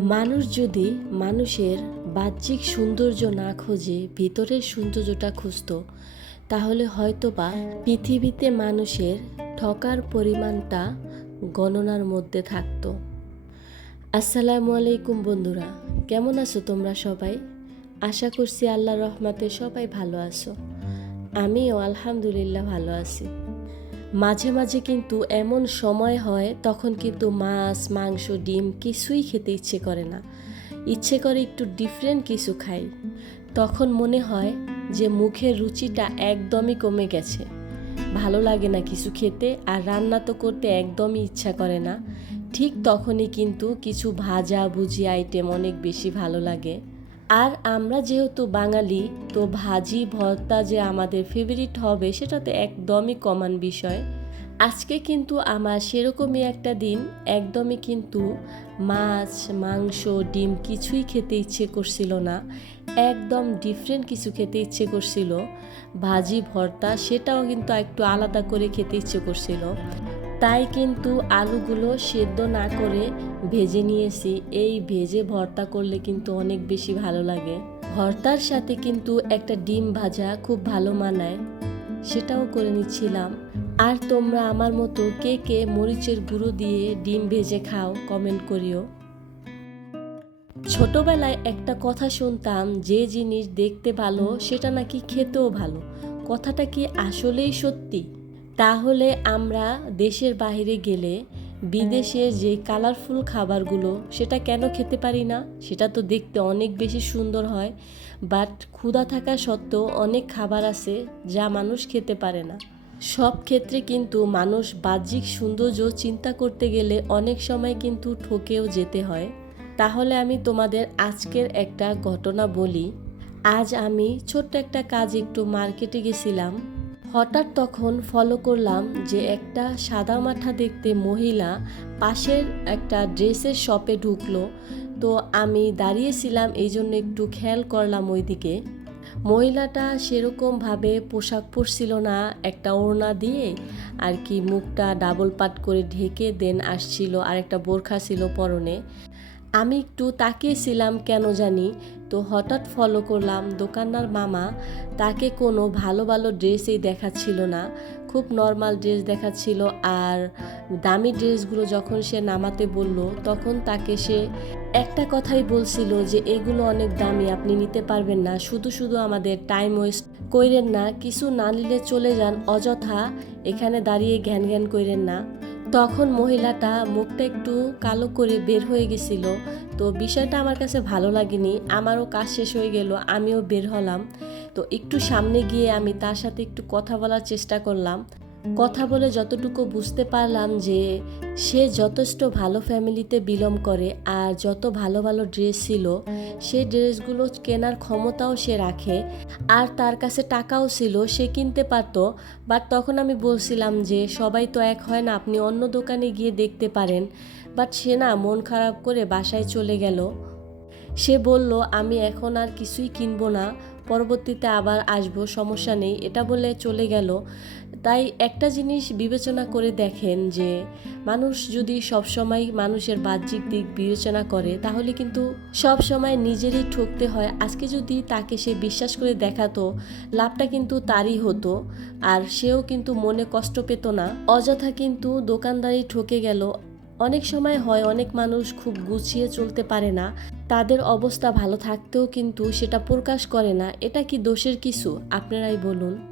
মানুষ যদি মানুষের বাহ্যিক সৌন্দর্য না খোঁজে, ভিতরের সৌন্দর্যটা খুঁজতো, তাহলে হয়তোবা পৃথিবীতে মানুষের ঠকার পরিমাণটা গণনার মধ্যে থাকতো। আসসালামু আলাইকুম বন্ধুরা, কেমন আছো তোমরা সবাই? আশা করছি আল্লাহ রহমাতে সবাই ভালো আছো। আমিও আলহামদুলিল্লাহ ভালো আছি। মাঝে মাঝে কিন্তু এমন সময় হয় তখন কিন্তু মাছ, মাংস, ডিম কিছুই খেতে ইচ্ছে করে না। ইচ্ছে করে একটু ডিফারেন্ট কিছু খাই। তখন মনে হয় যে মুখের রুচিটা একদমই কমে গেছে। ভালো লাগে না কিছু খেতে আর রান্না তো করতে একদমই ইচ্ছা করে না। ঠিক তখনই কিন্তু কিছু ভাজা ভুজি আইটেম অনেক বেশি ভালো লাগে। আর আমরা যেহেতু বাঙালি, তো ভাজি, ভর্তা যে আমাদের ফেভারিট হবে সেটা তো একদমই কমন বিষয়। আজকে কিন্তু আমার সেরকমই একটা দিন, একদমই কিন্তু মাছ, মাংস, ডিম কিছুই খেতে ইচ্ছে করছিল না। একদম ডিফারেন্ট কিছু খেতে ইচ্ছে করছিল। ভাজি, ভর্তা, সেটাও কিন্তু একটু আলাদা করে খেতে ইচ্ছে করছিল। তাই কিন্তু আলুগুলো সেদ্ধ না করে ভেজে নিয়েছি। এই ভেজে ভর্তা করলে কিন্তু অনেক বেশি ভালো লাগে। ভর্তার সাথে কিন্তু একটা ডিম ভাজা খুব ভালো মানায়, সেটাও করে নিচ্ছিলাম। আর তোমরা আমার মতো কে কে মরিচের গুঁড়ো দিয়ে ডিম ভেজে খাও, কমেন্ট করিও। ছোটবেলায় একটা কথা শুনতাম, যে জিনিস দেখতে ভালো, সেটা নাকি খেতেও ভালো। কথাটা কি আসলেই সত্যি? তাহলে আমরা দেশের বাইরে গেলে বিদেশের যে কালারফুল খাবারগুলো সেটা কেন খেতে পারি না? সেটা তো দেখতে অনেক বেশি সুন্দর হয় বাট ক্ষুধা থাকা সত্ত্বেও অনেক খাবার আছে যা মানুষ খেতে পারে না। সব ক্ষেত্রে কিন্তু মানুষ বাহ্যিক সৌন্দর্য চিন্তা করতে গেলে অনেক সময় কিন্তু ঠকেও যেতে হয়। তাহলে আমি তোমাদের আজকের একটা ঘটনা বলি। আজ আমি ছোট্ট একটা কাজ একটু মার্কেটে গেছিলাম। হঠাৎ তখন ফলো করলাম যে একটা সাদা মাঠা দেখতে মহিলা পাশের একটা ড্রেসের শপে ঢুকলো। তো আমি দাঁড়িয়েছিলাম, এই জন্য একটু খেয়াল করলাম ওইদিকে। মহিলাটা সেরকমভাবে পোশাক পরছিল না, একটা ওড়না দিয়ে আর কি মুখটা ডাবল পাট করে ঢেকে দেন আসছিল আর একটা বোরখা ছিল পরনে। আমি একটু তাকিয়েছিলাম কেন জানি, তো হঠাৎ ফলো করলাম দোকানদার মামা। তাকে কোনো ভালো ভালো ড্রেসই দেখাচ্ছিল না, খুব নর্মাল ড্রেস দেখাচ্ছিল আর দামি ড্রেসগুলো যখন সে নামাতে বলল, তখন তাকে সে একটা কথাই বলছিল যে, এগুলো অনেক দামি, আপনি নিতে পারবেন না। শুধু শুধু আমাদের টাইম ওয়েস্ট কইরেন না, কিছু না নিলে চলে যান, অযথা এখানে দাঁড়িয়ে জ্ঞান জ্ঞান কইরেন না। তখন মহিলাটা মুখটা একটু কালো করে বের হয়ে গেছিল। তো বিষয়টা আমার কাছে ভালো লাগেনি। আমারও কাজ শেষ হয়ে গেল, আমিও বের হলাম। তো একটু সামনে গিয়ে আমি তার সাথে একটু কথা বলার চেষ্টা করলাম। কথা বলে যতটুকু বুঝতে পারলাম যে সে যথেষ্ট ভালো ফ্যামিলিতে বিলং করে আর যত ভালো ভালো ড্রেস ছিল, সে ড্রেসগুলো কেনার ক্ষমতাও সে রাখে আর তার কাছে টাকাও ছিল, সে কিনতে পারতো। বাট তখন আমি বলছিলাম যে সবাই তো এক হয় না, আপনি অন্য দোকানে গিয়ে দেখতে পারেন। বাট সে না মন খারাপ করে বাসায় চলে গেল। সে বলল, আমি এখন আর কিছুই কিনবো না, পরবর্তীতে আবার আসব, সমস্যা নেই। এটা বলে চলে গেল। তাই একটা জিনিস বিবেচনা করে দেখেন যে, মানুষ যদি সবসময় মানুষের বাহ্যিক দিক বিবেচনা করে, তাহলে কিন্তু সব সময় নিজেরই ঠকতে হয়। আজকে যদি তাকে সে বিশ্বাস করে দেখাতো, লাভটা কিন্তু তারই হতো, আর সেও কিন্তু মনে কষ্ট পেত না। অযথা কিন্তু দোকানদারি ঠকে গেল। অনেক সময় হয়, অনেক মানুষ খুব গুছিয়ে চলতে পারে না। তাদের অবস্থা ভালো থাকতেও কিন্তু সেটা প্রকাশ করে না। এটা কি দোষের কিছু? আপনারাই বলুন।